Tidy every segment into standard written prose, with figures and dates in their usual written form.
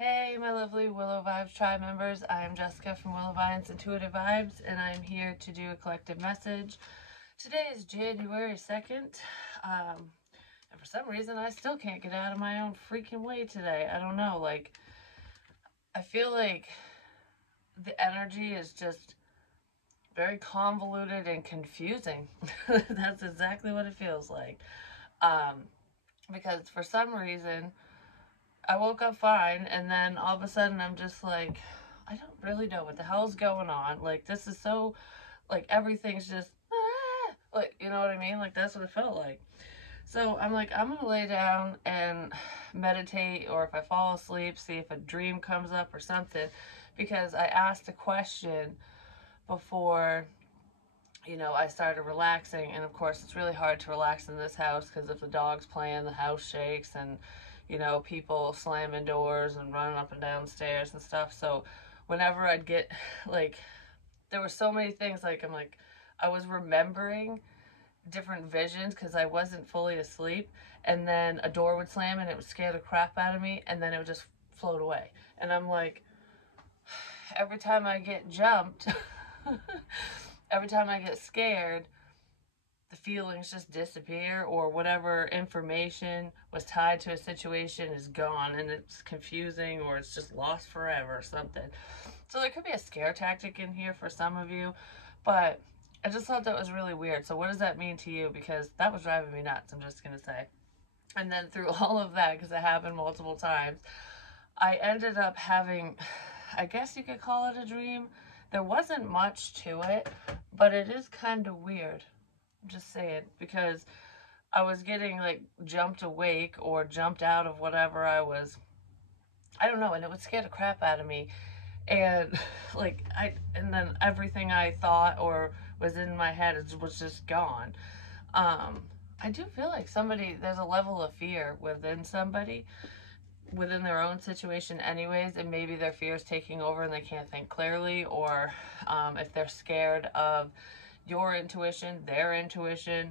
Hey, my lovely Willow Vibes tribe members. I am Jessica from Willow Vines Intuitive Vibes, and I'm here to do a collective message. Today is January 2nd, and for some reason, I still can't get out of my own freaking way today. I don't know, I feel like the energy is just very convoluted and confusing. That's exactly what it feels like. Um, because for some reason, I woke up fine, and then all of a sudden I'm just like, I don't really know what the hell's going on. Like, this is so, everything's just, you know what I mean? Like, that's what it felt like. So I'm like, I'm gonna lay down and meditate, or if I fall asleep, see if a dream comes up or something, because I asked a question before, I started relaxing, and of course it's really hard to relax in this house because if the dog's playing, the house shakes, and people slamming doors and running up and down stairs and stuff. So whenever I'd get like, there were so many things, I was remembering different visions because I wasn't fully asleep, and then a door would slam and it would scare the crap out of me, and then it would just float away. And I'm like, every time I get jumped, every time I get scared, the feelings just disappear, or whatever information was tied to a situation is gone, and it's confusing, or it's just lost forever or something. So there could be a scare tactic in here for some of you, but I just thought that was really weird. So what does that mean to you? Because that was driving me nuts, I'm just gonna say. And then through all of that, because it happened multiple times, I ended up having, I guess you could call it a dream. There wasn't much to it, but it is kind of weird. I'm just saying, because I was getting jumped awake or jumped out of whatever I don't know, and it would scare the crap out of me. And and then everything I thought or was in my head was just gone. I do feel like there's a level of fear within somebody, within their own situation anyways, and maybe their fear is taking over and they can't think clearly, or if they're scared of your intuition, their intuition,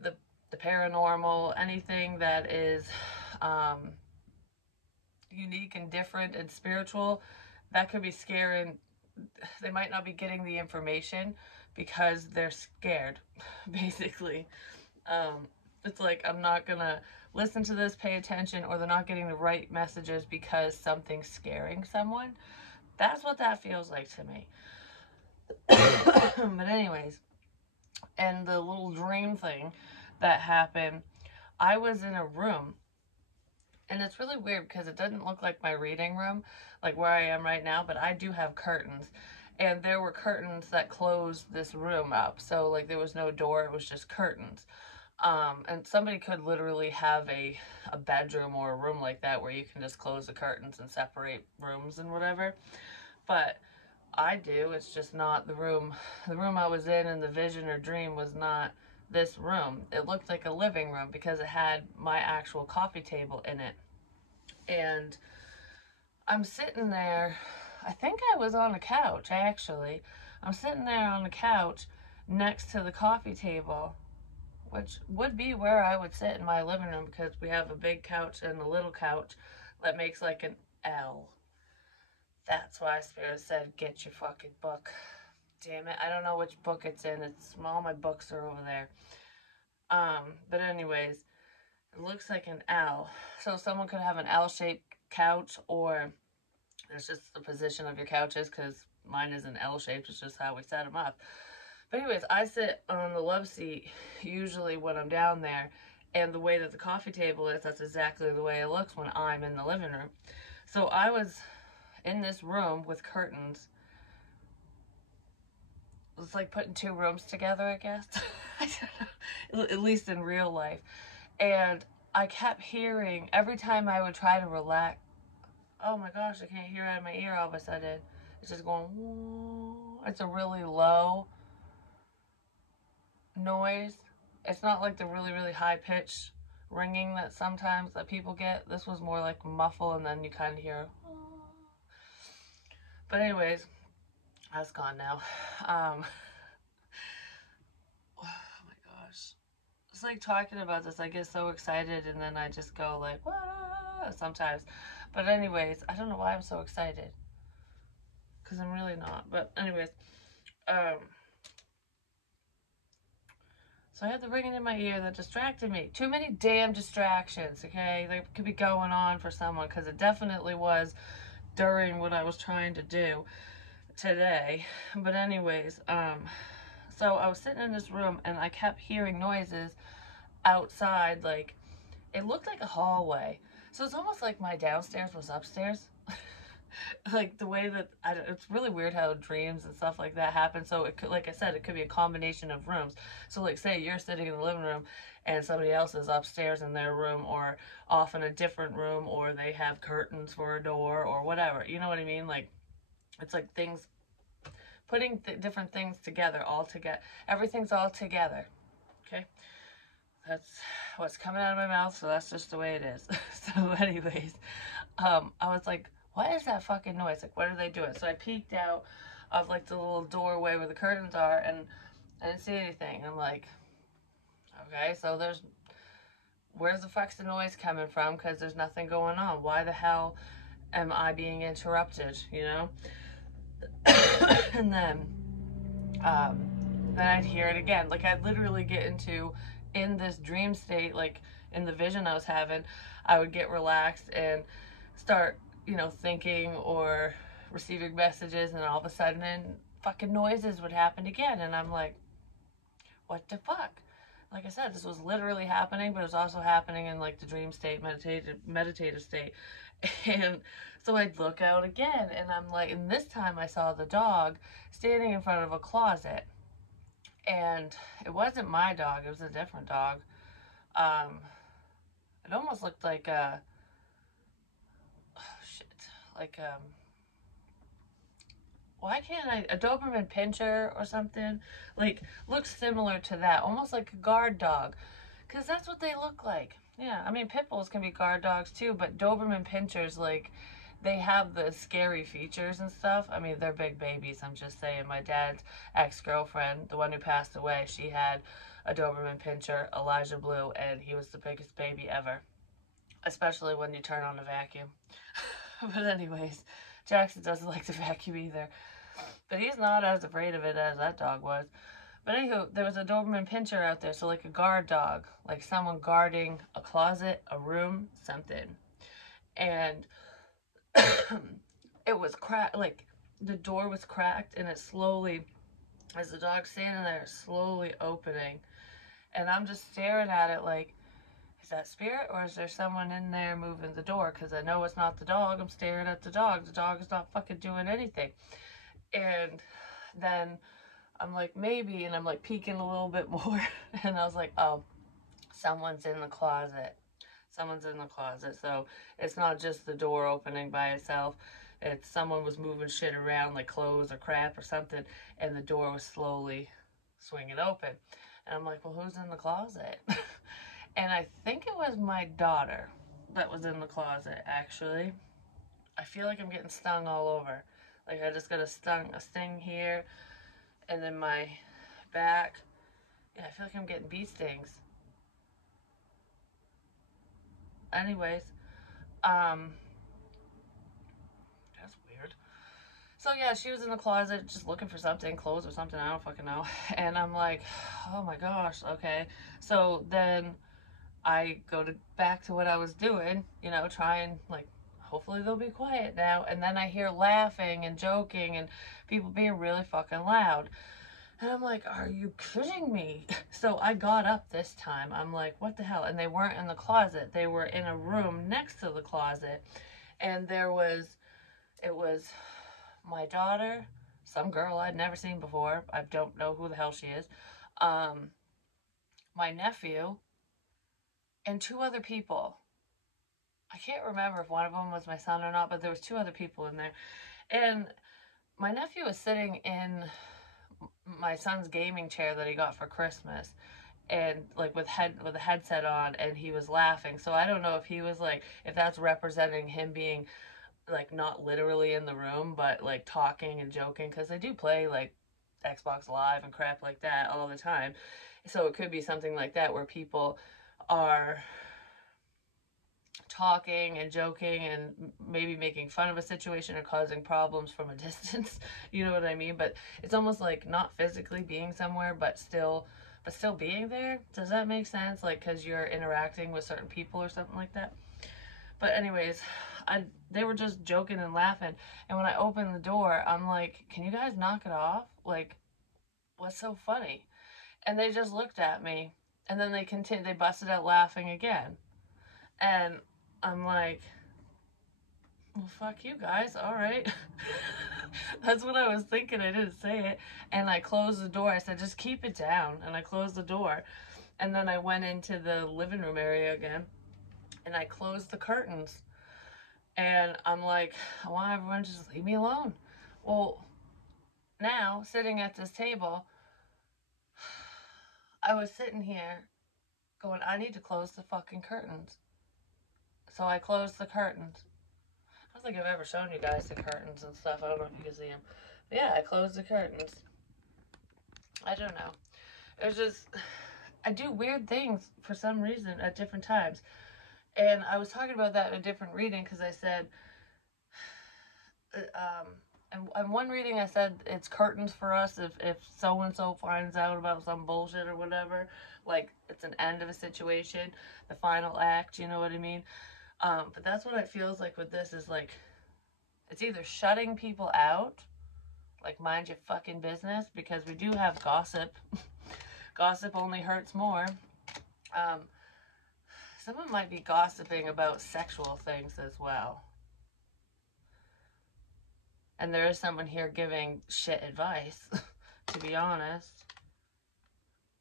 the paranormal, anything that is unique and different and spiritual, that could be scaring. They might not be getting the information because they're scared, basically. It's like, I'm not gonna listen to this, pay attention, or they're not getting the right messages because something's scaring someone. That's what that feels like to me. But anyways, and the little dream thing that happened, I was in a room, and it's really weird because it doesn't look like my reading room, like where I am right now, but I do have curtains. And there were curtains that closed this room up. So there was no door, it was just curtains. And somebody could literally have a bedroom or a room like that where you can just close the curtains and separate rooms and whatever. But I do, it's just not the room. The room I was in the vision or dream was not this room. It looked like a living room because it had my actual coffee table in it. And I'm sitting there, I think I was on a couch actually. I'm sitting there on the couch next to the coffee table, which would be where I would sit in my living room because we have a big couch and a little couch that makes like an L. That's why Spirit said, get your fucking book. Damn it, I don't know which book it's in. All my books are over there. But anyways, it looks like an L. So someone could have an L-shaped couch, or it's just the position of your couches, because mine is an L-shaped. It's just how we set them up. But anyways, I sit on the love seat usually when I'm down there, and the way that the coffee table is, that's exactly the way it looks when I'm in the living room. So I was in this room with curtains. It's like putting two rooms together, I guess. At least in real life. And I kept hearing, every time I would try to relax, oh my gosh, I can't hear it out of my ear all of a sudden. It's just going, whoa. It's a really low noise. It's not like the really, really high pitch ringing that sometimes that people get. This was more like muffle, and then you kind of hear, oh. But anyways, that's gone now. Oh my gosh. It's like talking about this, I get so excited, and then I just go like, what? sometimes. But anyways, I don't know why I'm so excited. Because I'm really not. But anyways, so I had the ringing in my ear that distracted me. Too many damn distractions, okay? That could be going on for someone, because it definitely was during what I was trying to do today. But anyways, so I was sitting in this room and I kept hearing noises outside. Like, it looked like a hallway. So it's almost like my downstairs was upstairs. Like the way that it's really weird how dreams and stuff like that happen. So it could, like I said, it could be a combination of rooms. So like, say you're sitting in the living room and somebody else is upstairs in their room, or off in a different room, or they have curtains for a door or whatever. You know what I mean? Like, it's like things, putting different things together, all together. Everything's all together. Okay, that's what's coming out of my mouth, so that's just the way it is. So anyways, I was like, what is that fucking noise? Like, what are they doing? So I peeked out of like the little doorway where the curtains are, and I didn't see anything. I'm like, okay, so where's the fuck's the noise coming from? Because there's nothing going on. Why the hell am I being interrupted, you know? And then I'd hear it again. Like, I'd literally get in this dream state, like in the vision I was having, I would get relaxed and start, thinking or receiving messages, and all of a sudden fucking noises would happen again. And I'm like, what the fuck? Like I said, this was literally happening, but it was also happening in like the dream state, meditative state. And so I'd look out again, and I'm like, and this time I saw the dog standing in front of a closet. And it wasn't my dog, it was a different dog. It almost looked like why can't a Doberman Pinscher or something? Like, looks similar to that, almost like a guard dog. Because that's what they look like. Yeah, I mean, pit bulls can be guard dogs too, but Doberman Pinschers, like, they have the scary features and stuff. I mean, they're big babies, I'm just saying. My dad's ex-girlfriend, the one who passed away, she had a Doberman Pinscher, Elijah Blue, and he was the biggest baby ever. Especially when you turn on the vacuum. But anyways, Jackson doesn't like to vacuum either. But he's not as afraid of it as that dog was. But anywho, there was a Doberman Pinscher out there, so like a guard dog, like someone guarding a closet, a room, something. And it was cracked, like the door was cracked, and it slowly, as the dog's standing there, slowly opening. And I'm just staring at it like, is that spirit, or is there someone in there moving the door? Because I know it's not the dog. I'm staring at the dog. The dog is not fucking doing anything. And then I'm like, maybe, and I'm like peeking a little bit more. And I was like, oh, someone's in the closet. Someone's in the closet. So it's not just the door opening by itself. It's someone was moving shit around, like clothes or crap or something, and the door was slowly swinging open. And I'm like, well, who's in the closet? And I think it was my daughter that was in the closet, actually. I feel like I'm getting stung all over. Like, I just got a sting here, and then my back. Yeah, I feel like I'm getting bee stings. Anyways, that's weird. So yeah, she was in the closet just looking for something, clothes or something, I don't fucking know. And I'm like, oh my gosh, okay. So then I go back to what I was doing, try and like, hopefully they'll be quiet now. And then I hear laughing and joking and people being really fucking loud. And I'm like, are you kidding me? So I got up this time. I'm like, what the hell? And they weren't in the closet. They were in a room next to the closet. And it was my daughter, some girl I'd never seen before. I don't know who the hell she is. My nephew, and two other people. I can't remember if one of them was my son or not, but there was two other people in there. And my nephew was sitting in my son's gaming chair that he got for Christmas, and like with a headset on, and he was laughing. So I don't know if he was like, if that's representing him being like not literally in the room, but like talking and joking, because they do play like Xbox Live and crap like that all the time. So it could be something like that where people are talking and joking and maybe making fun of a situation or causing problems from a distance. You know what I mean? But it's almost like not physically being somewhere, but still being there. Does that make sense? Like, because you're interacting with certain people or something like that. But anyways, they were just joking and laughing. And when I opened the door, I'm like, can you guys knock it off? Like, what's so funny? And they just looked at me. And then they busted out laughing again. And I'm like, well, fuck you guys. All right. That's what I was thinking. I didn't say it. And I closed the door. I said, just keep it down. And I closed the door. And then I went into the living room area again. And I closed the curtains. And I'm like, I want everyone to just leave me alone. Well, now, sitting at this table, I was sitting here going, I need to close the fucking curtains. So I closed the curtains. I don't think I've ever shown you guys the curtains and stuff. I don't know if you can see them. But yeah, I closed the curtains. I don't know. It was just, I do weird things for some reason at different times. And I was talking about that in a different reading because I said, and one reading I said it's curtains for us if so-and-so finds out about some bullshit or whatever. Like, it's an end of a situation, the final act, you know what I mean? But that's what it feels like with this is like, it's either shutting people out, like mind your fucking business, because we do have gossip. Gossip only hurts more. Someone might be gossiping about sexual things as well. And there is someone here giving shit advice, to be honest.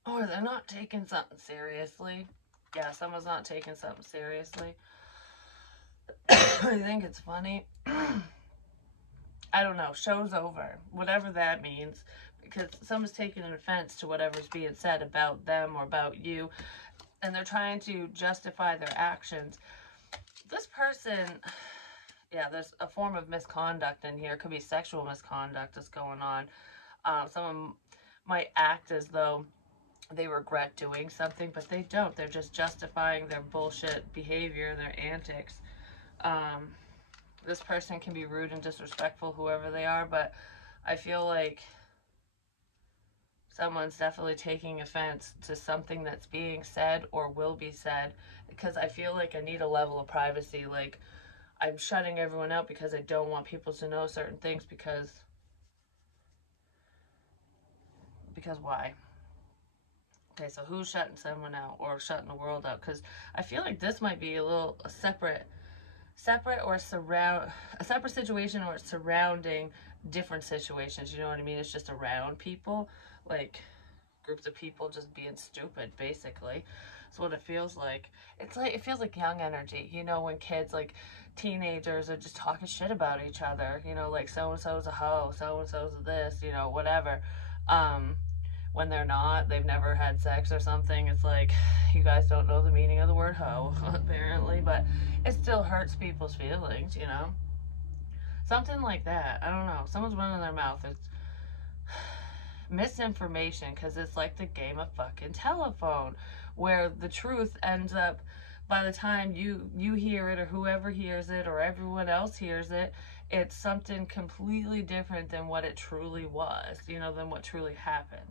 Or they're not taking something seriously. Yeah, someone's not taking something seriously. I think it's funny. I don't know. Show's over. Whatever that means. Because someone's taking an offense to whatever's being said about them or about you. And they're trying to justify their actions. This person, yeah, there's a form of misconduct in here. It could be sexual misconduct that's going on. Someone might act as though they regret doing something, but they don't. They're just justifying their bullshit behavior, their antics. This person can be rude and disrespectful, whoever they are, but I feel like someone's definitely taking offense to something that's being said or will be said, because I feel like I need a level of privacy. Like, I'm shutting everyone out because I don't want people to know certain things because why? Okay, so who's shutting someone out or shutting the world out? Because I feel like this might be a separate situation, or surrounding different situations. You know what I mean? It's just around people, like groups of people just being stupid, basically. That's what it feels like. It feels like young energy, you know, when kids, like teenagers, are just talking shit about each other, you know, like so-and-so's a hoe, so-and-so's a this, you know, whatever. When they're not, they've never had sex or something. It's like, you guys don't know the meaning of the word hoe, apparently, but it still hurts people's feelings, you know? Something like that. I don't know. Someone's running their mouth. It's misinformation, because it's like the game of fucking telephone, where the truth ends up, by the time you hear it, or whoever hears it, or everyone else hears it, it's something completely different than what it truly was, you know, than what truly happened.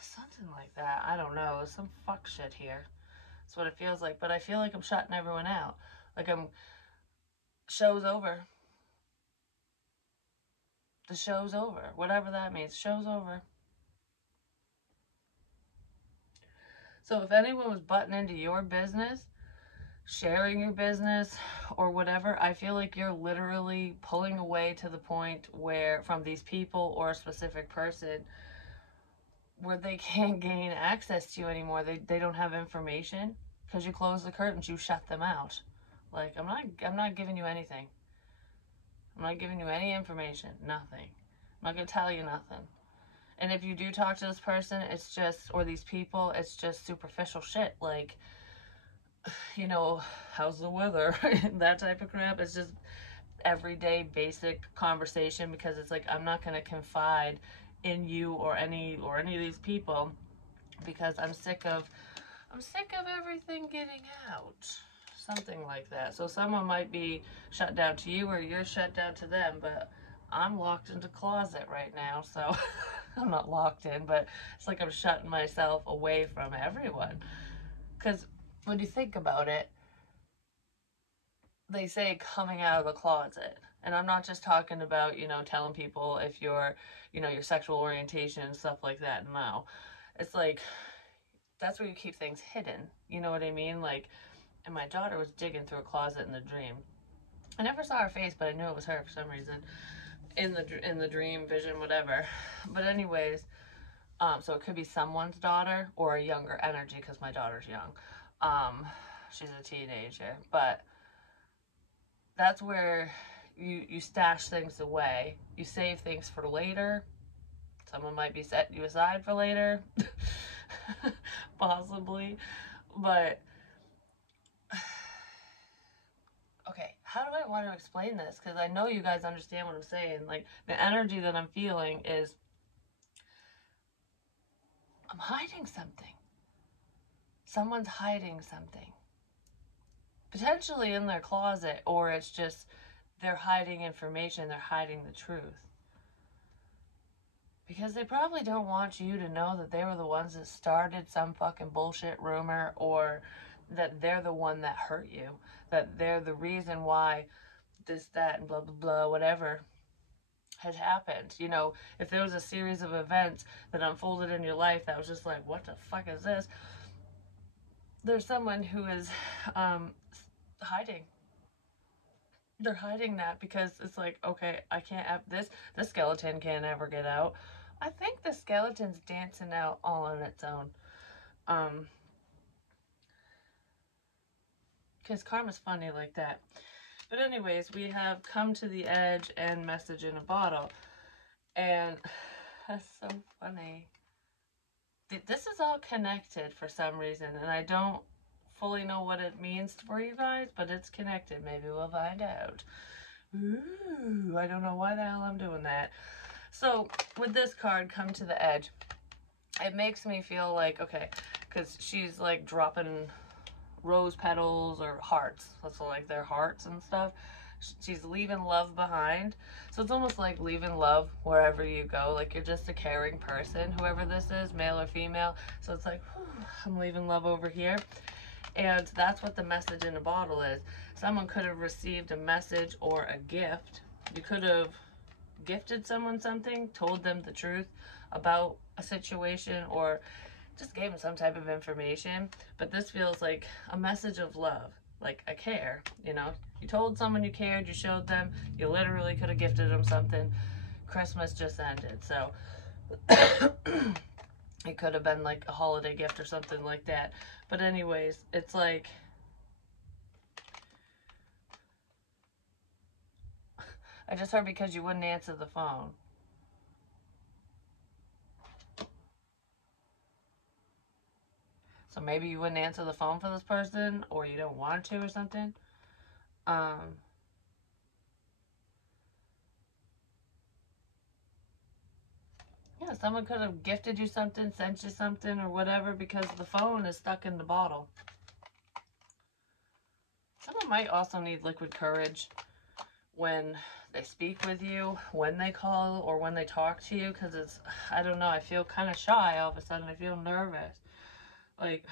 Something like that. I don't know. There's some fuck shit here. That's what it feels like. But I feel like I'm shutting everyone out. Like show's over. The show's over. Whatever that means. Show's over. So if anyone was butting into your business, sharing your business, or whatever, I feel like you're literally pulling away to the point where, from these people or a specific person, where they can't gain access to you anymore. They don't have information, because you close the curtains, you shut them out. Like, I'm not giving you anything. I'm not giving you any information. Nothing. I'm not gonna tell you nothing. And if you do talk to this person, it's just, or these people, it's just superficial shit. Like, you know, how's the weather? That type of crap. It's just everyday basic conversation, because it's like, I'm not gonna confide in you or any of these people, because I'm sick of I'm sick of everything getting out. Something like that. So someone might be shut down to you or you're shut down to them, but I'm locked into closet right now, so I'm not locked in, but it's like I'm shutting myself away from everyone. Because when you think about it, they say coming out of the closet. And I'm not just talking about, you know, telling people if you're, you know, your sexual orientation and stuff like that. No. It's like, that's where you keep things hidden. You know what I mean? Like, and my daughter was digging through a closet in the dream. I never saw her face, but I knew it was her for some reason. In the dream, vision, whatever. But anyways, so it could be someone's daughter or a younger energy, because my daughter's young. She's a teenager. But that's where you stash things away. You save things for later. Someone might be setting you aside for later. Possibly. But okay, how do I want to explain this? Because I know you guys understand what I'm saying. Like, the energy that I'm feeling is I'm hiding something. Someone's hiding something. Potentially in their closet, or it's just they're hiding information, they're hiding the truth. Because they probably don't want you to know that they were the ones that started some fucking bullshit rumor, or that they're the one that hurt you, that they're the reason why this, that, and blah, blah, blah, whatever had happened. You know, if there was a series of events that unfolded in your life that was just like, what the fuck is this? There's someone who is hiding. They're hiding that because it's like, okay, I can't have this. The skeleton can't ever get out. I think the skeleton's dancing out all on its own. Because karma's funny like that. But anyways, we have come to the edge and message in a bottle. And that's so funny. This is all connected for some reason, and I don't fully know what it means for you guys, but it's connected. Maybe we'll find out. Ooh, I don't know why the hell I'm doing that. So with this card, come to the edge, it makes me feel like, okay, because she's like dropping rose petals or hearts. That's like their hearts and stuff. She's leaving love behind. So it's almost like leaving love wherever you go. Like, you're just a caring person, whoever this is, male or female. So it's like, whew, I'm leaving love over here. And that's what the message in a bottle is. Someone could have received a message or a gift. You could have gifted someone something, told them the truth about a situation, or just gave them some type of information. But this feels like a message of love. Like, I care, you know. You told someone you cared, you showed them, you literally could have gifted them something. Christmas just ended, so it could have been like a holiday gift or something like that. But anyways, it's like, I just heard because you wouldn't answer the phone. So maybe you wouldn't answer the phone for this person, or you don't want to or something. Yeah, someone could have gifted you something, sent you something, or whatever, because the phone is stuck in the bottle. Someone might also need liquid courage when they speak with you, when they call, or when they talk to you, because it's, I don't know, I feel kind of shy all of a sudden. I feel nervous. Like,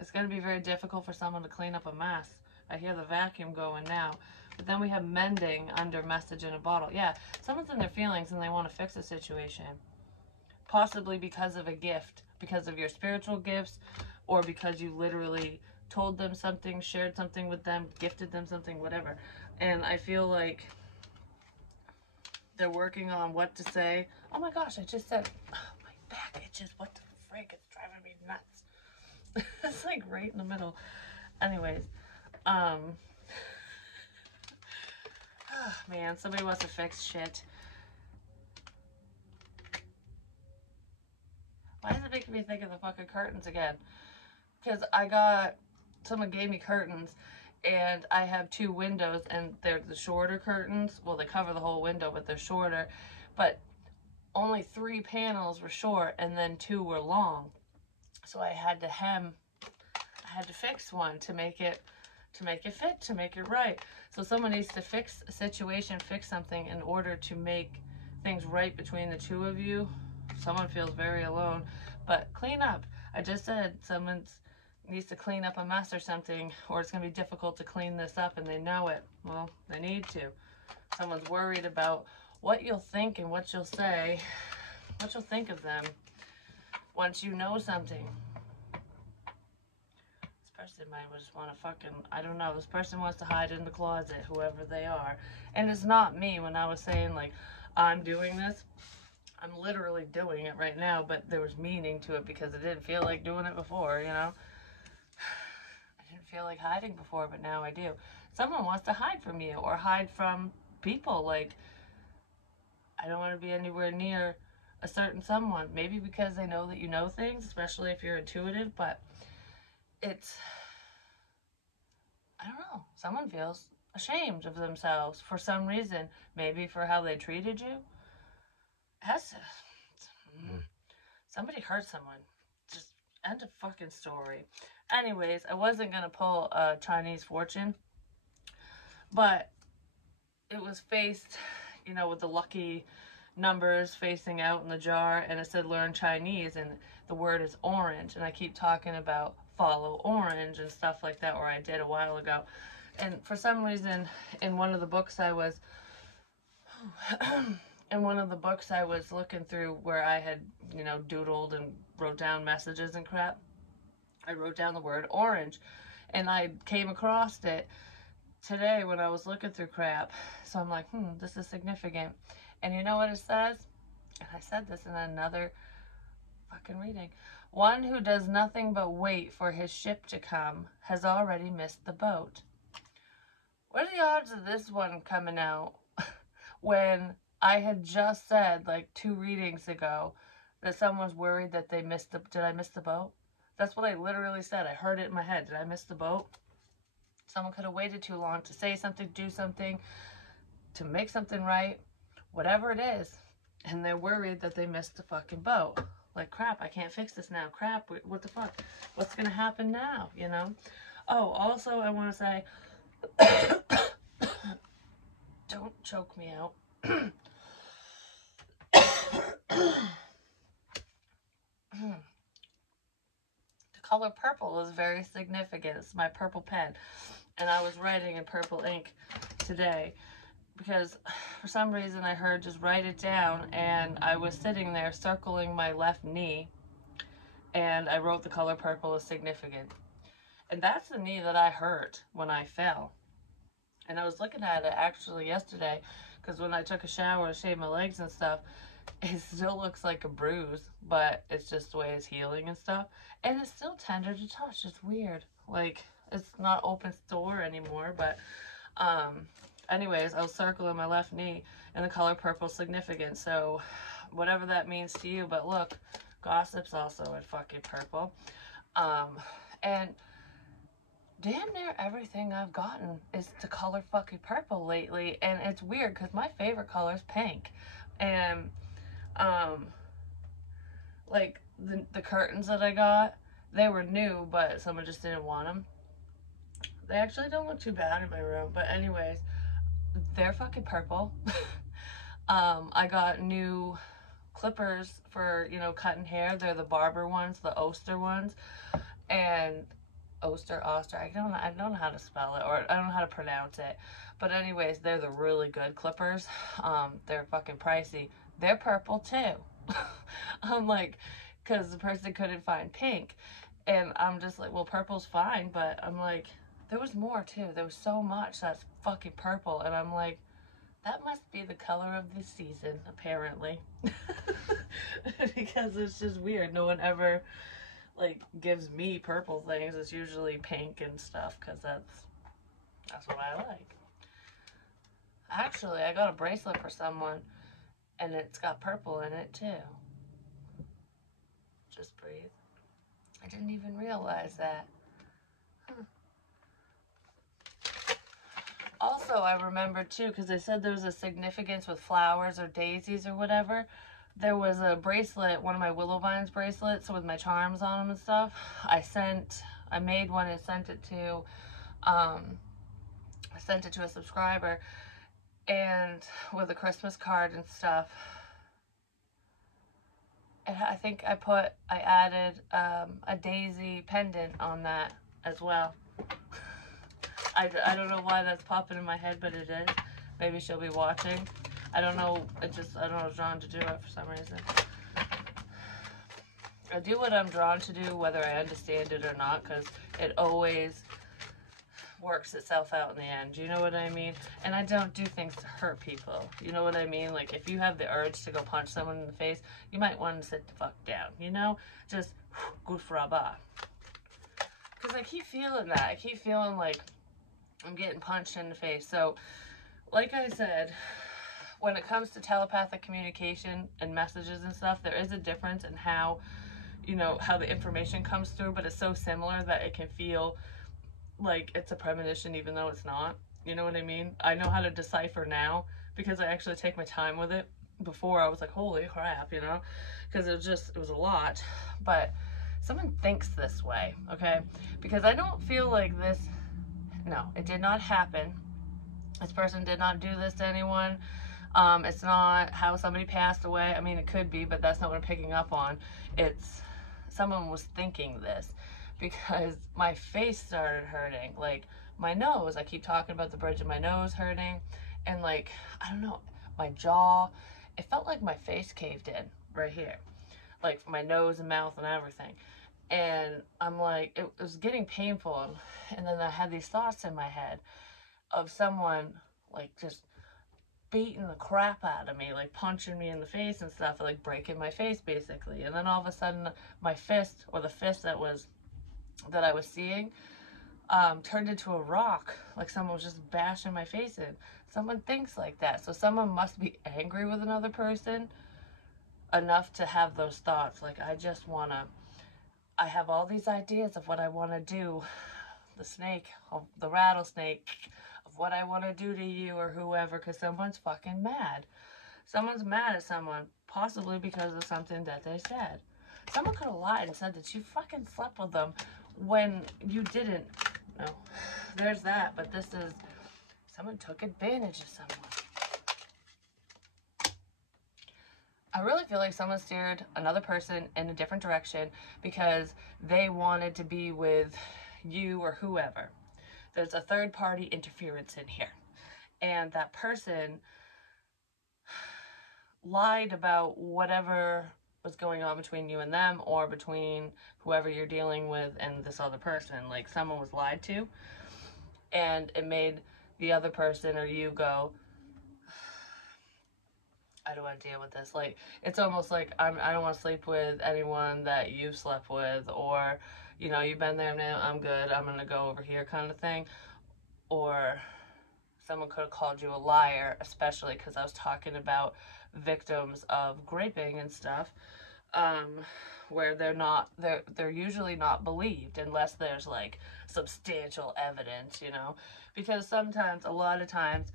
it's going to be very difficult for someone to clean up a mess. I hear the vacuum going now. But then we have mending under message in a bottle. Yeah, someone's in their feelings and they want to fix a situation. Possibly because of a gift, because of your spiritual gifts, or because you literally told them something, shared something with them, gifted them something, whatever. And I feel like they're working on what to say. Oh my gosh, I just said, oh, my back itches. What the frick? It's driving me nuts. It's like right in the middle. Anyways, oh, man, somebody wants to fix shit. Why is it making me think of the fucking curtains again? Because someone gave me curtains, and I have 2 windows, and they're the shorter curtains. Well, they cover the whole window, but they're shorter. But only 3 panels were short and then 2 were long. So I had to fix one to make it fit, to make it right. So someone needs to fix a situation, fix something in order to make things right between the two of you. Someone feels very alone, but clean up. I just said someone needs to clean up a mess or something, or it's going to be difficult to clean this up and they know it. Well, they need to. Someone's worried about what you'll think and what you'll say, what you'll think of them once you know something. This person might just want to fucking, I don't know, this person wants to hide in the closet, whoever they are. And it's not me. When I was saying, like, I'm doing this, I'm literally doing it right now, but there was meaning to it because I didn't feel like doing it before, you know? I didn't feel like hiding before, but now I do. Someone wants to hide from you or hide from people. Like, I don't want to be anywhere near a certain someone. Maybe because they know that you know things, especially if you're intuitive, but it's, I don't know. Someone feels ashamed of themselves for some reason. Maybe for how they treated you. Somebody hurt someone. Just end of fucking story. Anyways, I wasn't going to pull a Chinese fortune, but it was faced, you know, with the lucky numbers facing out in the jar, and it said learn Chinese, and the word is orange, and I keep talking about follow orange and stuff like that, or I did a while ago. And for some reason, in one of the books I was looking through where I had, you know, doodled and wrote down messages and crap, I wrote down the word orange, and I came across it today when I was looking through crap. So I'm like, this is significant. And you know what it says? And I said this in another fucking reading. One who does nothing but wait for his ship to come has already missed the boat. What are the odds of this one coming out when I had just said, like 2 readings ago, that someone's worried that they missed the, did I miss the boat? That's what I literally said. I heard it in my head. Did I miss the boat? Someone could have waited too long to say something, do something, to make something right, whatever it is. And they're worried that they missed the fucking boat. Like, crap, I can't fix this now. Crap, what the fuck? What's going to happen now, you know? Oh, also, I want to say, don't choke me out. The color purple is very significant. It's my purple pen. And I was writing in purple ink today because for some reason I heard just write it down, and I was sitting there circling my left knee, and I wrote the color purple is significant. And that's the knee that I hurt when I fell. And I was looking at it actually yesterday because when I took a shower and shaved my legs and stuff, it still looks like a bruise, but it's just the way it's healing and stuff. And it's still tender to touch. It's weird. Like, it's not open store anymore, but anyways, I was circling my left knee, and the color purple is significant. So whatever that means to you, but look, gossip's also in fucking purple. And damn near everything I've gotten is the color fucking purple lately, and it's weird because my favorite color is pink. And like the curtains that I got, they were new, but someone just didn't want them. They actually don't look too bad in my room, but anyways, they're fucking purple. I got new clippers for, you know, cutting hair. They're the barber ones, the Oster ones, and Oster, I don't know how to spell it, or I don't know how to pronounce it, but anyways, they're the really good clippers. They're fucking pricey. They're purple too. I'm like, because the person couldn't find pink, and I'm just like, well, purple's fine, but I'm like, there was more too. There was so much that's fucking purple, and I'm like, that must be the color of this season, apparently. Because it's just weird. No one ever like gives me purple things. It's usually pink and stuff, because that's what I like. Actually, I got a bracelet for someone, and it's got purple in it too. Just breathe. I didn't even realize that. Also, I remember too, because they said there was a significance with flowers or daisies or whatever. there was a bracelet, one of my Willow Vines bracelets with my charms on them and stuff. I made one and sent it to a subscriber, and with a Christmas card and stuff. And I think I added a daisy pendant on that as well. I don't know why that's popping in my head, but it is. Maybe she'll be watching. I don't know. I don't know, I was drawn to do it for some reason. I do what I'm drawn to do, whether I understand it or not, because it always works itself out in the end. You know what I mean? And I don't do things to hurt people. You know what I mean? Like, if you have the urge to go punch someone in the face, you might want to sit the fuck down, you know? Just good for a bar. Because I keep feeling that. I keep feeling like I'm getting punched in the face. So, like I said, when it comes to telepathic communication and messages and stuff, there is a difference in how, you know, how the information comes through, but it's so similar that it can feel like it's a premonition even though it's not. You know what I mean? I know how to decipher now because I actually take my time with it. Before I was like, holy crap, you know, because it was a lot. But someone thinks this way, okay? Because I don't feel like this. No, it did not happen. This person did not do this to anyone. It's not how somebody passed away. I mean, it could be, but that's not what I'm picking up on. It's someone was thinking this because my face started hurting. Like, my nose, I keep talking about the bridge of my nose hurting. And, like, I don't know, my jaw, it felt like my face caved in right here. Like, my nose and mouth and everything. And I'm like, it was getting painful. And then I had these thoughts in my head of someone, like, just beating the crap out of me, like punching me in the face and stuff, like breaking my face basically. And then all of a sudden my fist, or the fist that I was seeing, turned into a rock, like someone was just bashing my face in. Someone thinks like that, so someone must be angry with another person enough to have those thoughts, like, I have all these ideas of what I want to do, the snake, the rattlesnake, of what I want to do to you or whoever, because someone's fucking mad. Someone's mad at someone, possibly because of something that they said. Someone could have lied and said that you fucking slept with them when you didn't. No, there's that, but this is, someone took advantage of someone. I really feel like someone steered another person in a different direction because they wanted to be with you or whoever. There's a third party interference in here. And that person lied about whatever was going on between you and them, or between whoever you're dealing with and this other person. Like, someone was lied to, and it made the other person or you go, I don't want to deal with this. Like, it's almost like I don't want to sleep with anyone that you've slept with, or, you know, you've been there now, I'm good, I'm going to go over here kind of thing. Or someone could have called you a liar, especially because I was talking about victims of raping and stuff, where they're usually not believed unless there's like substantial evidence, you know, because a lot of times,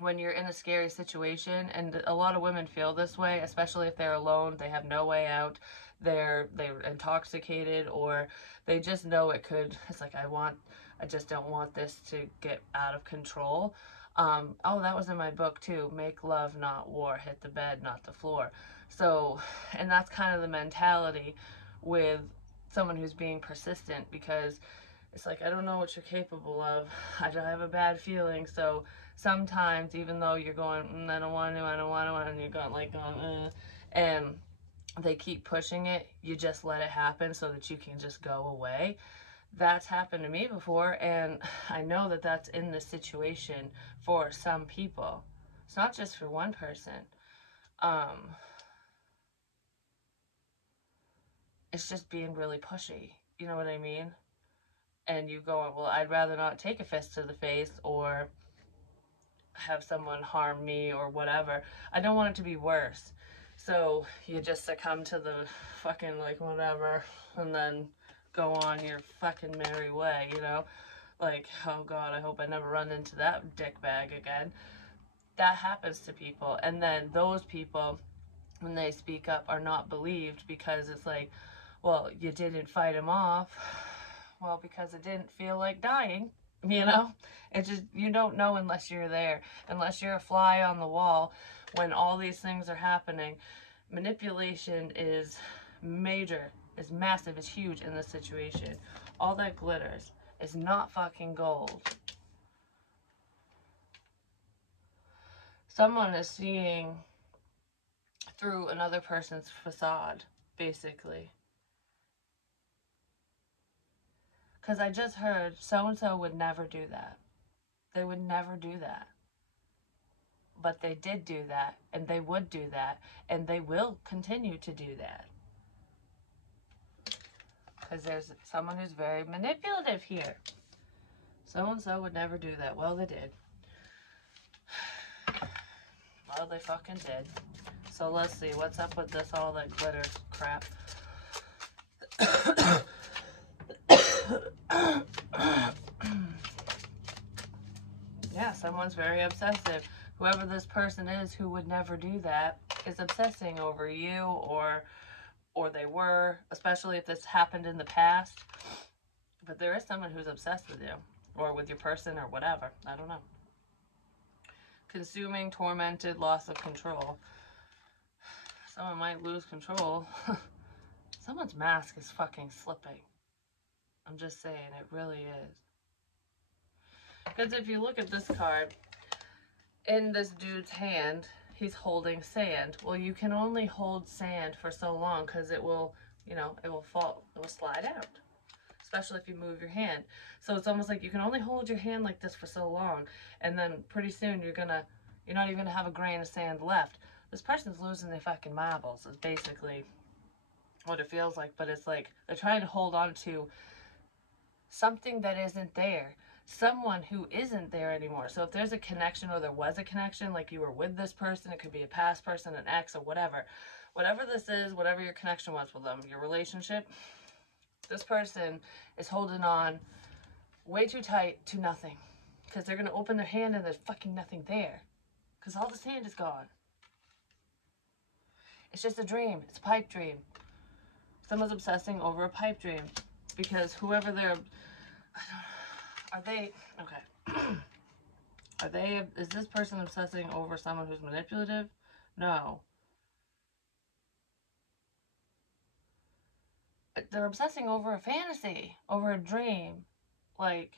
when you're in a scary situation, and a lot of women feel this way, especially if they're alone, they have no way out, they're intoxicated, or they just know it's like, I just don't want this to get out of control. Oh, that was in my book too, Make Love Not War, Hit the Bed Not the Floor. So, and that's kind of the mentality with someone who's being persistent, because it's like, I don't know what you're capable of, I have a bad feeling. So sometimes, even though you're going, I don't want to, and you're going like, and they keep pushing it, you just let it happen so that you can just go away. That's happened to me before, and I know that that's in the situation for some people. It's not just for one person. It's just being really pushy, you know what I mean? And you go, well, I'd rather not take a fist to the face or have someone harm me or whatever. I don't want it to be worse. So you just succumb to the fucking, like, whatever, and then go on your fucking merry way, you know? Like, oh God, I hope I never run into that dickbag again. that happens to people. And then those people, when they speak up, are not believed because it's like, well, you didn't fight him off. Well, because it didn't feel like dying, you know? It just, you don't know unless you're there, unless you're a fly on the wall when all these things are happening. Manipulation is major, is massive, is huge in this situation. All that glitters is not fucking gold. Someone is seeing through another person's facade, basically. Because I just heard so-and-so would never do that. They would never do that. But they did do that, and they would do that, and they will continue to do that. Because there's someone who's very manipulative here. So-and-so would never do that. Well, they did. Well, they fucking did. So let's see, what's up with this, all that glitter crap? Yeah, someone's very obsessive. Whoever this person is who would never do that is obsessing over you, or they were, especially if this happened in the past. But there is someone who's obsessed with you, or with your person, or whatever. I don't know. Consuming, tormented, loss of control. Someone might lose control. Someone's mask is fucking slipping. I'm just saying, it really is. Because if you look at this card, in this dude's hand, he's holding sand. Well, you can only hold sand for so long because it will, you know, it will fall, it will slide out. Especially if you move your hand. So it's almost like you can only hold your hand like this for so long. And then pretty soon you're not even gonna have a grain of sand left. This person's losing their fucking marbles is basically what it feels like. But it's like they're trying to hold on to something that isn't there. Someone who isn't there anymore. So if there's a connection, or there was a connection, like you were with this person, it could be a past person, an ex, or whatever. Whatever this is, whatever your connection was with them, your relationship, this person is holding on way too tight to nothing. Because they're going to open their hand and there's fucking nothing there. Because all the sand is gone. It's just a dream. It's a pipe dream. Someone's obsessing over a pipe dream. Because whoever they're... Are they... Okay. Is this person obsessing over someone who's manipulative? No. They're obsessing over a fantasy, over a dream. Like,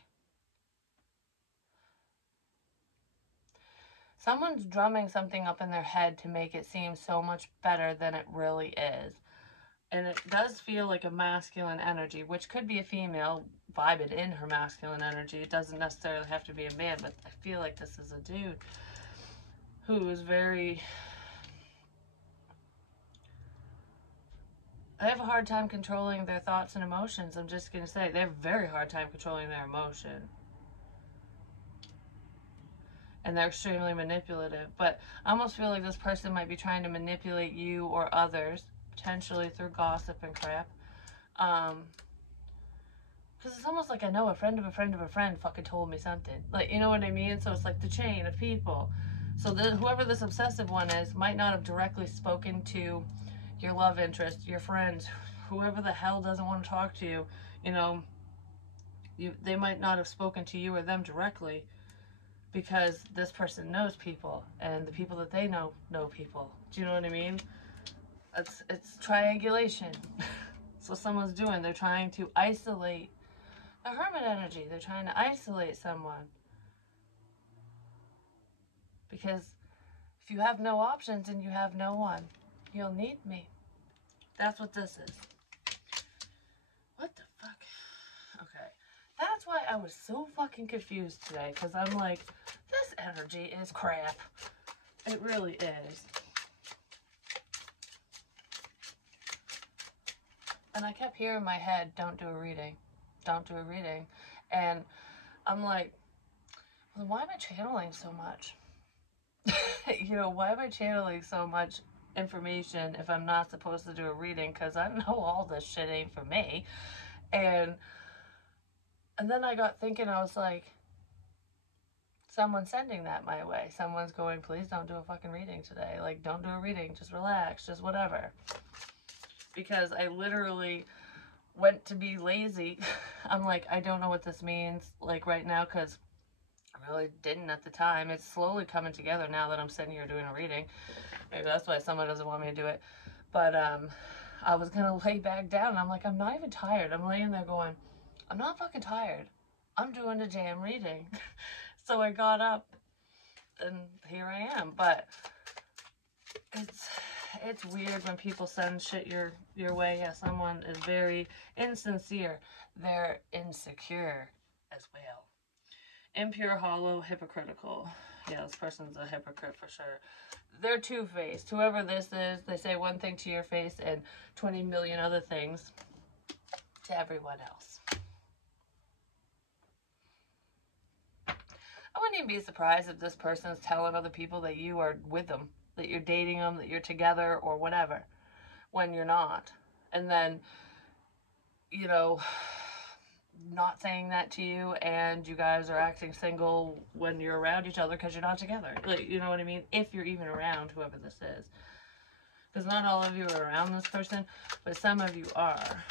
someone's drumming something up in their head to make it seem so much better than it really is. And it does feel like a masculine energy, which could be a female vibing in her masculine energy. It doesn't necessarily have to be a man, but I feel like this is a dude who is very... They have a hard time controlling their thoughts and emotions. I'm just going to say, they have a very hard time controlling their emotion. And they're extremely manipulative. But I almost feel like this person might be trying to manipulate you or others, potentially through gossip and crap. Because it's almost like I know a friend of a friend of a friend fucking told me something. Like, you know what I mean? So it's like the chain of people. So whoever this obsessive one is might not have directly spoken to your love interest, your friends, whoever the hell doesn't want to talk to you, you know, they might not have spoken to you or them directly, because this person knows people, and the people that they know people. Do you know what I mean? It's triangulation. So someone's doing, they're trying to isolate a hermit energy. They're trying to isolate someone. Because if you have no options and you have no one, you'll need me. That's what this is. What the fuck? Okay. That's why I was so fucking confused today. Because I'm like, this energy is crap. It really is. And I kept hearing in my head, don't do a reading. Don't do a reading. And I'm like, well, why am I channeling so much? You know, why am I channeling so much information if I'm not supposed to do a reading? Because I know all this shit ain't for me. And then I got thinking, I was like, someone sending that my way. Someone's going, please don't do a fucking reading today. Like, don't do a reading. Just relax. Just whatever. Because I literally went to be lazy. I'm like, I don't know what this means, like, right now, because I really didn't at the time. It's slowly coming together now that I'm sitting here doing a reading. Maybe that's why someone doesn't want me to do it. But I was going to lay back down. And I'm like, I'm not even tired. I'm laying there going, I'm not fucking tired. I'm doing a damn reading. So I got up and here I am. But it's weird when people send shit your way. Yeah, someone is very insincere. They're insecure as well. Impure, hollow, hypocritical. Yeah, this person's a hypocrite for sure. They're two-faced. Whoever this is, they say one thing to your face and 20 million other things to everyone else. I wouldn't even be surprised if this person's telling other people that you are with them, that you're dating them, that you're together or whatever, when you're not. And then, you know, not saying that to you, and you guys are acting single when you're around each other because you're not together. Like, you know what I mean? If you're even around whoever this is. Because not all of you are around this person, but some of you are.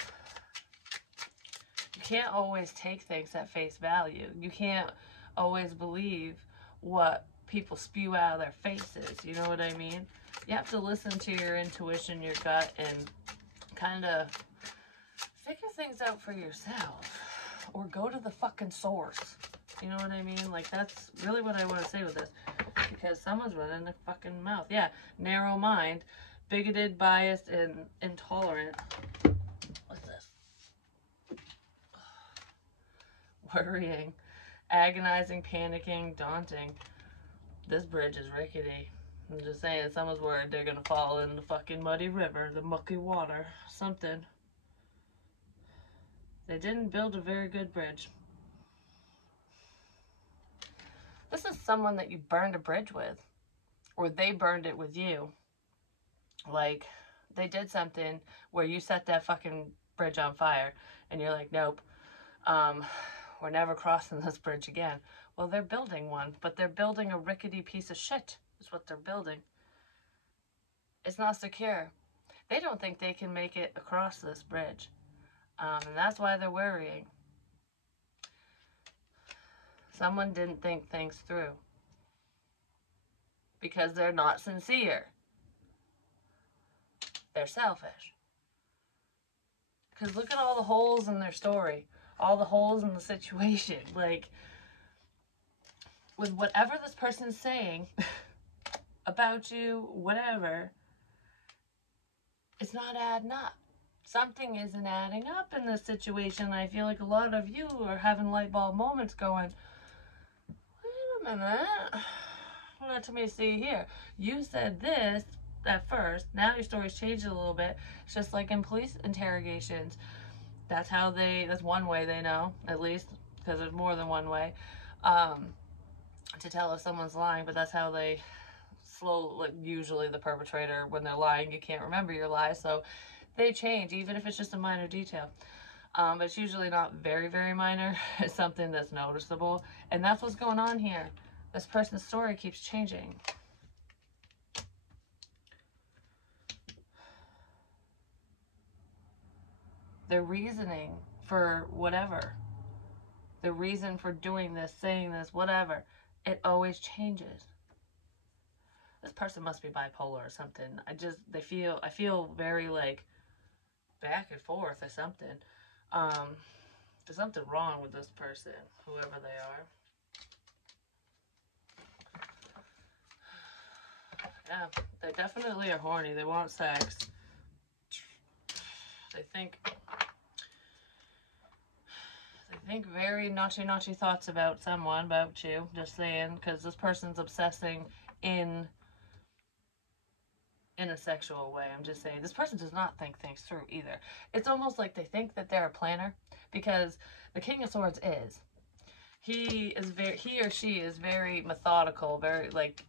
You can't always take things at face value. You can't always believe what people spew out of their faces. You know what I mean? You have to listen to your intuition, your gut, and kind of figure things out for yourself. Or go to the fucking source. You know what I mean? Like, that's really what I want to say with this. Because someone's running their fucking mouth. Yeah, narrow mind, bigoted, biased, and intolerant. What's this? Worrying, agonizing, panicking, daunting. This bridge is rickety. I'm just saying, someone's worried they're gonna fall in the fucking muddy river, the mucky water, something. They didn't build a very good bridge. This is someone that you burned a bridge with. Or they burned it with you. Like, they did something where you set that fucking bridge on fire. And you're like, nope. We're never crossing this bridge again. Well, they're building one. But they're building a rickety piece of shit. Is what they're building. It's not secure. They don't think they can make it across this bridge. And that's why they're worrying. Someone didn't think things through. Because they're not sincere. They're selfish. Because look at all the holes in their story. All the holes in the situation. Like, with whatever this person's saying about you, whatever, it's not adding up. Something isn't adding up in this situation. I feel like a lot of you are having light bulb moments going, wait a minute. Let me see here. You said this at first. Now your story's changed a little bit. It's just like in police interrogations. That's one way they know, at least, because there's more than one way, to tell if someone's lying, but that's how they like, usually the perpetrator, when they're lying, you can't remember your lies, so they change, even if it's just a minor detail. But it's usually not very, very minor. It's something that's noticeable. And that's what's going on here. This person's story keeps changing. Their reasoning for whatever. The reason for doing this, saying this, whatever. It always changes. This person must be bipolar or something. I feel very, like, back and forth or something. There's something wrong with this person, whoever they are. Yeah, they definitely are horny. They want sex. They think very naughty thoughts about someone, about you. Just saying, because this person's obsessing in a sexual way. I'm just saying, this person does not think things through either. It's almost like they think that they're a planner, because the King of Swords is. He or she is very methodical, very, like,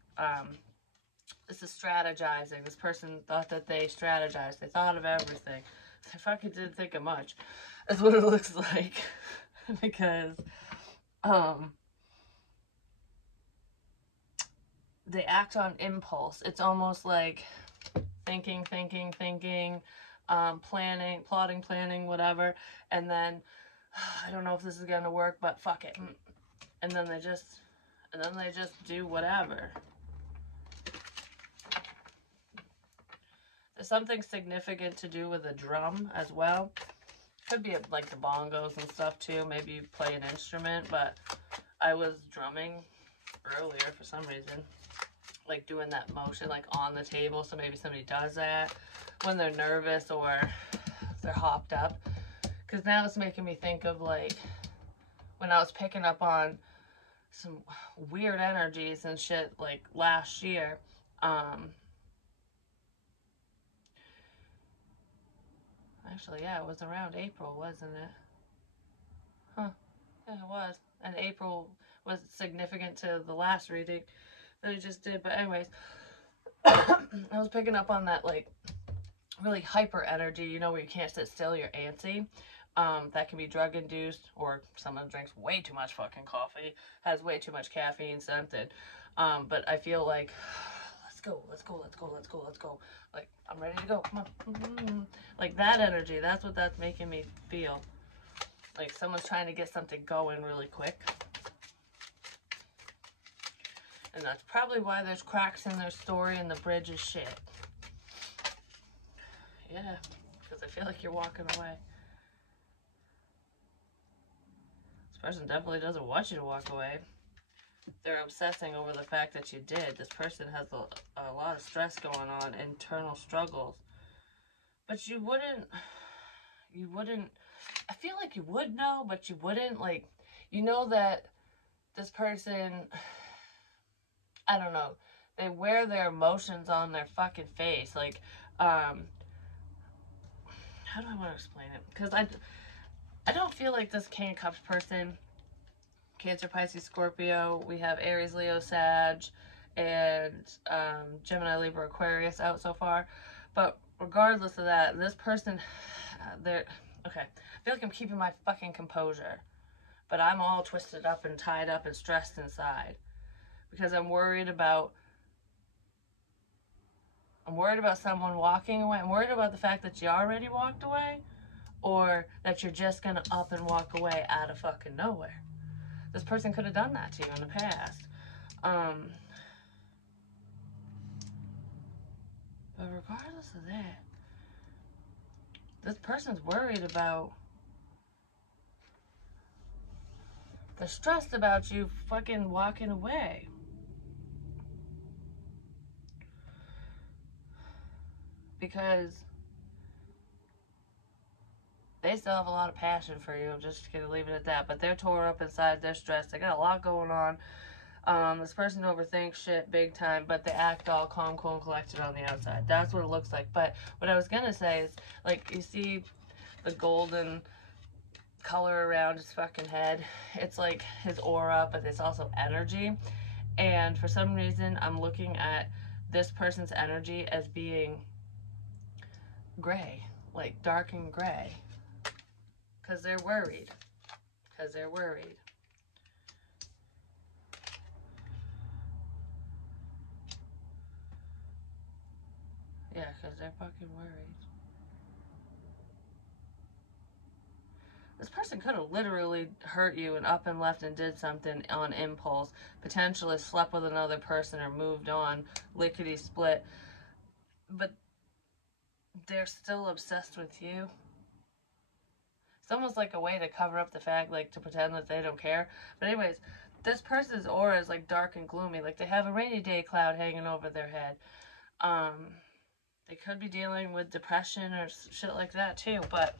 this is strategizing. This person thought that they strategized. They thought of everything. They fucking didn't think of much. That's what it looks like. Because, they act on impulse. It's almost like thinking, planning, plotting, planning, whatever, and then I don't know if this is gonna work, but fuck it, and then they just do whatever. There's something significant to do with a drum as well. Could be like the bongos and stuff too. Maybe you play an instrument, but I was drumming earlier for some reason, like doing that motion like on the table. So maybe somebody does that when they're nervous or they're hopped up. Because now it's making me think of like when I was picking up on some weird energies and shit like last year. Actually, yeah, it was around April, wasn't it? Huh. Yeah, it was. And April was significant to the last reading that I just did. But anyways, I was picking up on that like really hyper energy, you know, where you can't sit still, you're antsy. That can be drug induced, or someone drinks way too much fucking coffee, has way too much caffeine, something. But I feel like let's go. Like, I'm ready to go. Come on. Like that energy, that's what that's making me feel. Like someone's trying to get something going really quick. And that's probably why there's cracks in their story and the bridge is shit. Yeah, because I feel like you're walking away. This person definitely doesn't want you to walk away. They're obsessing over the fact that you did. This person has a lot of stress going on, internal struggles. But you wouldn't, I feel like you would know, but you wouldn't, like, you know that this person, I don't know, they wear their emotions on their fucking face. Like, how do I want to explain it? Because I don't feel like this King of Cups person, Cancer, Pisces, Scorpio, we have Aries, Leo, Sag, and Gemini, Libra, Aquarius out so far. But regardless of that, this person, okay, I feel like I'm keeping my fucking composure, but I'm all twisted up and tied up and stressed inside because I'm worried about someone walking away. I'm worried about the fact that you already walked away, or that you're just gonna up and walk away out of fucking nowhere. This person could have done that to you in the past. But regardless of that, this person's worried about, they're stressed about you fucking walking away. Because they still have a lot of passion for you. I'm just gonna leave it at that. But they're tore up inside, they're stressed, they got a lot going on. This person overthinks shit big time, but they act all calm, cool, and collected on the outside. That's what it looks like. But what I was gonna say is, like, you see the golden color around his fucking head. It's like his aura, but it's also energy. And for some reason, I'm looking at this person's energy as being gray, like dark and gray. Because they're worried. Yeah, because they're fucking worried. This person could have literally hurt you and up and left and did something on impulse. Potentially slept with another person or moved on, lickety split. But they're still obsessed with you. It's almost like a way to cover up the fact, like to pretend that they don't care. But anyways, this person's aura is like dark and gloomy. Like they have a rainy day cloud hanging over their head. They could be dealing with depression or shit like that too, but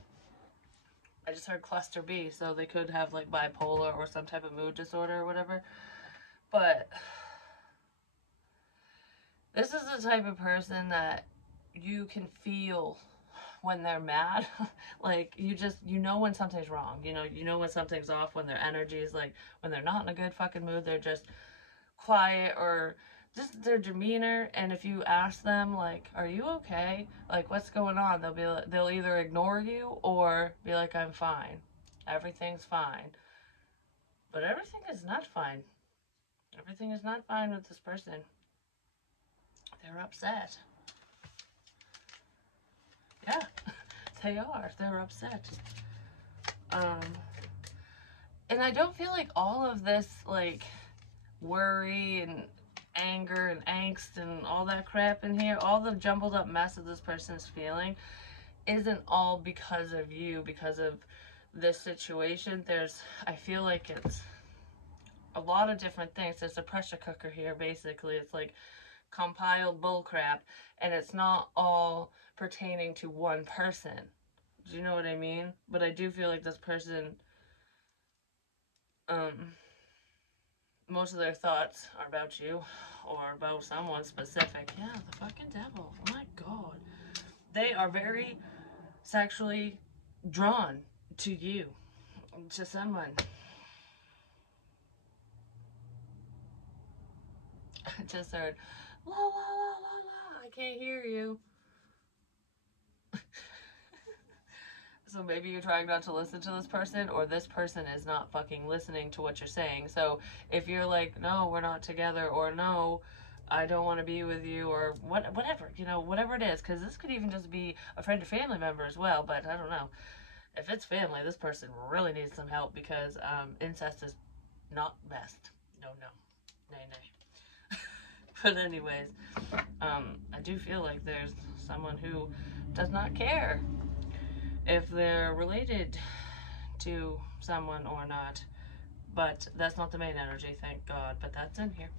I just heard cluster B, so they could have like bipolar or some type of mood disorder or whatever. But this is the type of person that you can feel when they're mad. Like you know when something's wrong. You know when something's off, when their energy is like, when they're not in a good fucking mood, they're just quiet, or just their demeanor. And if you ask them like, are you okay? Like, what's going on? They'll either ignore you or be like, I'm fine. Everything's fine. But everything is not fine. Everything is not fine with this person. They're upset. Yeah, they are. They're upset. And I don't feel like all of this, like, worry and anger and angst and all that crap in here, all the jumbled up mess that this person is feeling, isn't all because of you, because of this situation. I feel like it's a lot of different things. There's a pressure cooker here, basically. It's like compiled bullcrap, and it's not all pertaining to one person. Do you know what I mean? But I do feel like this person, most of their thoughts are about you or about someone specific. Yeah, the fucking devil. Oh my God. They are very sexually drawn to you, to someone. I just heard, la la la la la, I can't hear you. So maybe you're trying not to listen to this person, or this person is not fucking listening to what you're saying. So if you're like, no, we're not together, or no, I don't want to be with you, or whatever, you know, whatever it is, because this could even just be a friend or family member as well, but I don't know. If it's family, this person really needs some help, because incest is not best. No, no. Nay, nay. But anyways, I do feel like there's someone who does not care if they're related to someone or not. But that's not the main energy, thank God. But that's in here.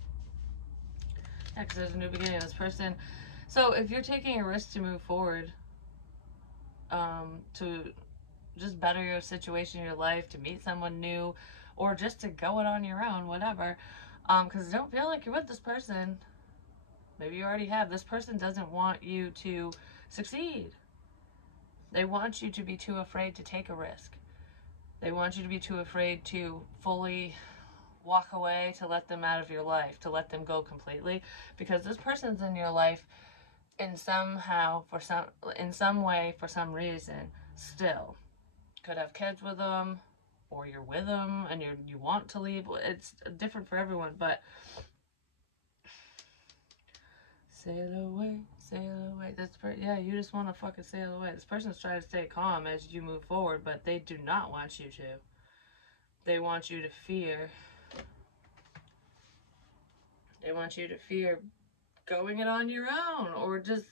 Yeah, because there's a new beginning of this person. So if you're taking a risk to move forward, to just better your situation in your life, to meet someone new, or just to go it on your own, whatever, because don't feel like you're with this person. Maybe you already have. This person doesn't want you to succeed. They want you to be too afraid to take a risk. They want you to be too afraid to fully walk away, to let them out of your life, to let them go completely, because this person's in your life in some way, for some reason, still. Could have kids with them, or you're with them and you want to leave. It's different for everyone, but sail away, sail away. Yeah, you just want to fucking sail away. This person's trying to stay calm as you move forward, but they do not want you to. They want you to fear. They want you to fear going it on your own, or just...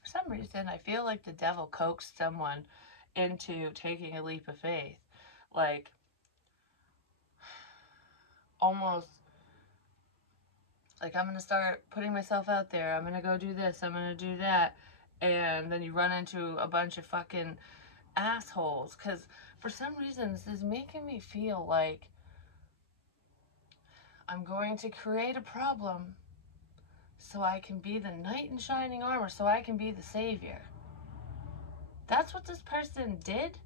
For some reason, I feel like the devil coaxed someone into taking a leap of faith. Like, almost like, I'm going to start putting myself out there. I'm going to go do this. I'm going to do that. And then you run into a bunch of fucking assholes. Because for some reason, this is making me feel like I'm going to create a problem so I can be the knight in shining armor, so I can be the savior. That's what this person did.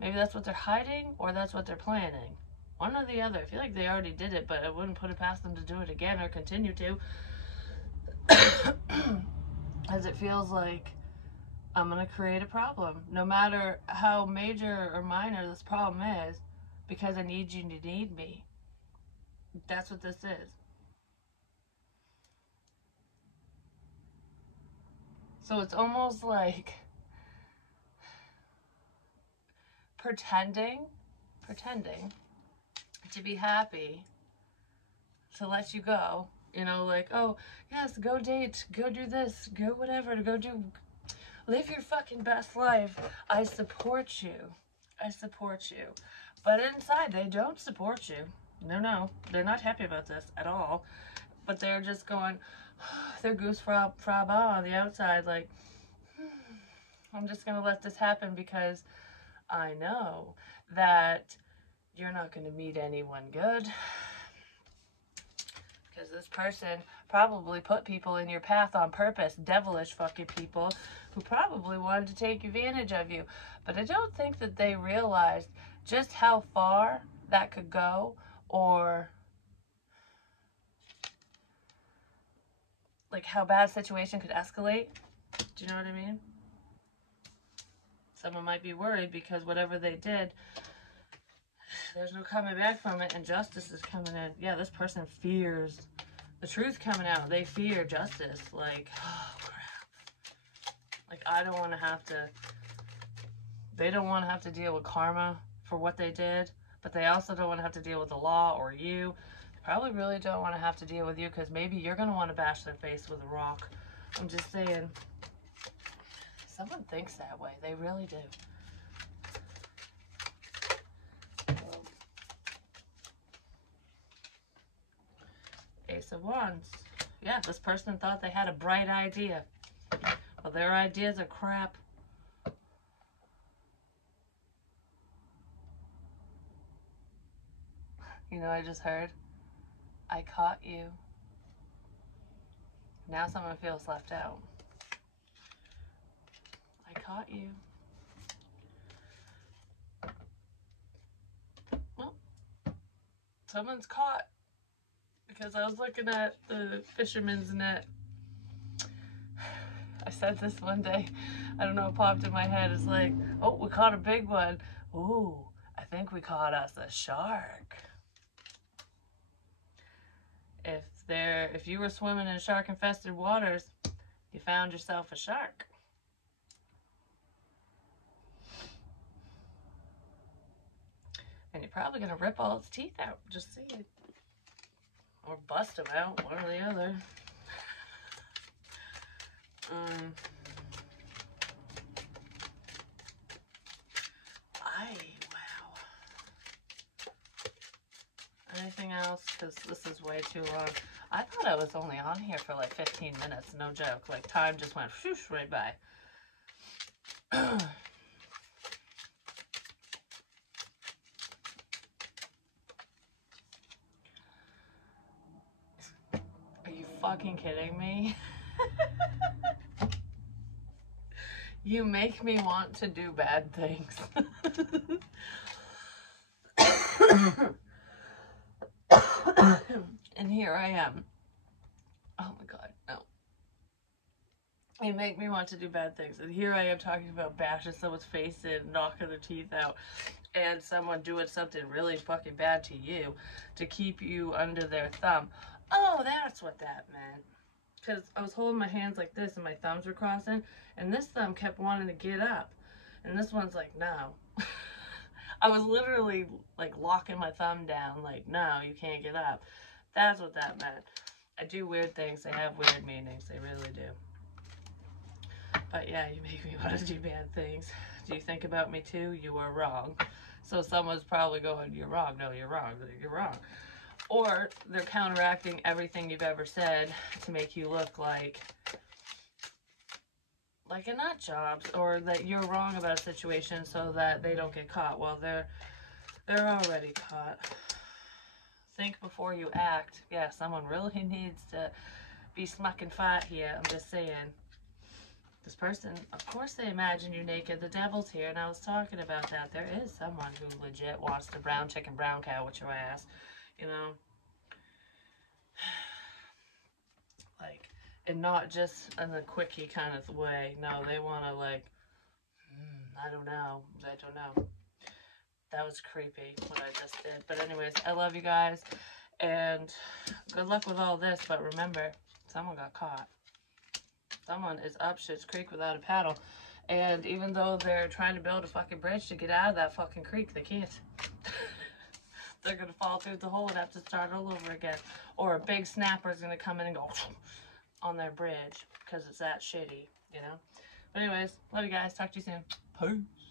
Maybe that's what they're hiding, or that's what they're planning. One or the other. I feel like they already did it, but I wouldn't put it past them to do it again or continue to. As it feels like I'm going to create a problem. No matter how major or minor this problem is, because I need you to need me. That's what this is. So it's almost like pretending to be happy, to let you go. You know, like, oh, yes, go date, go do this, go whatever, live your fucking best life. I support you. I support you. But inside, they don't support you. No, they're not happy about this at all. But they're just going, they're goose fraba on the outside, like, I'm just going to let this happen because I know that you're not going to meet anyone good. Because this person probably put people in your path on purpose, devilish fucking people who probably wanted to take advantage of you. But I don't think that they realized just how far that could go, or like how bad a situation could escalate. Do you know what I mean? Someone might be worried because whatever they did, there's no coming back from it, and justice is coming in. Yeah, this person fears the truth coming out. They fear justice. Like, oh crap. Like, I don't want to have to, they don't want to have to deal with karma for what they did, but they also don't want to have to deal with the law or you. They probably really don't want to have to deal with you, because maybe you're going to want to bash their face with a rock. I'm just saying, someone thinks that way. They really do. Ace of Wands. Yeah, this person thought they had a bright idea. Well, their ideas are crap. You know, I just heard, I caught you. Now someone feels left out. I caught you. Well, someone's caught. Because I was looking at the fisherman's net. I said this one day. I don't know, it popped in my head. It's like, oh, we caught a big one. Ooh, I think we caught us a shark. If you were swimming in shark-infested waters, you found yourself a shark. And you're probably going to rip all its teeth out. Just see it. Or bust them out, one or the other. Wow. Anything else? Because this is way too long. I thought I was only on here for like 15 minutes, no joke. Like, time just went whoosh right by. Are you fucking kidding me? You make me want to do bad things. And here I am. Oh my God, no. You make me want to do bad things. And here I am talking about bashing someone's face in, knocking their teeth out, and someone doing something really fucking bad to you to keep you under their thumb. Oh, that's what that meant. Because I was holding my hands like this and my thumbs were crossing, and this thumb kept wanting to get up. And this one's like, no. I was literally like locking my thumb down, like, no, you can't get up. That's what that meant. I do weird things. They have weird meanings. They really do. But yeah, you make me want to do bad things. Do you think about me too? You are wrong. So someone's probably going, you're wrong. No, you're wrong. You're wrong. Or they're counteracting everything you've ever said to make you look like a nut job, or that you're wrong about a situation so that they don't get caught. Well, they're already caught. Think before you act. Yeah, someone really needs to be smucking fight here. I'm just saying. This person, of course they imagine you naked. The devil's here, and I was talking about that. There is someone who legit wants to brown chicken, brown cow with your ass. You know? Like, and not just in a quickie kind of way. No, they want to, like, I don't know. That was creepy, what I just did. But anyways, I love you guys. And good luck with all this. But remember, someone got caught. Someone is up shit's creek without a paddle. And even though they're trying to build a fucking bridge to get out of that fucking creek, they can't. They're going to fall through the hole and have to start all over again. Or a big snapper is going to come in and go on their bridge because it's that shitty, you know? But anyways, love you guys. Talk to you soon. Peace.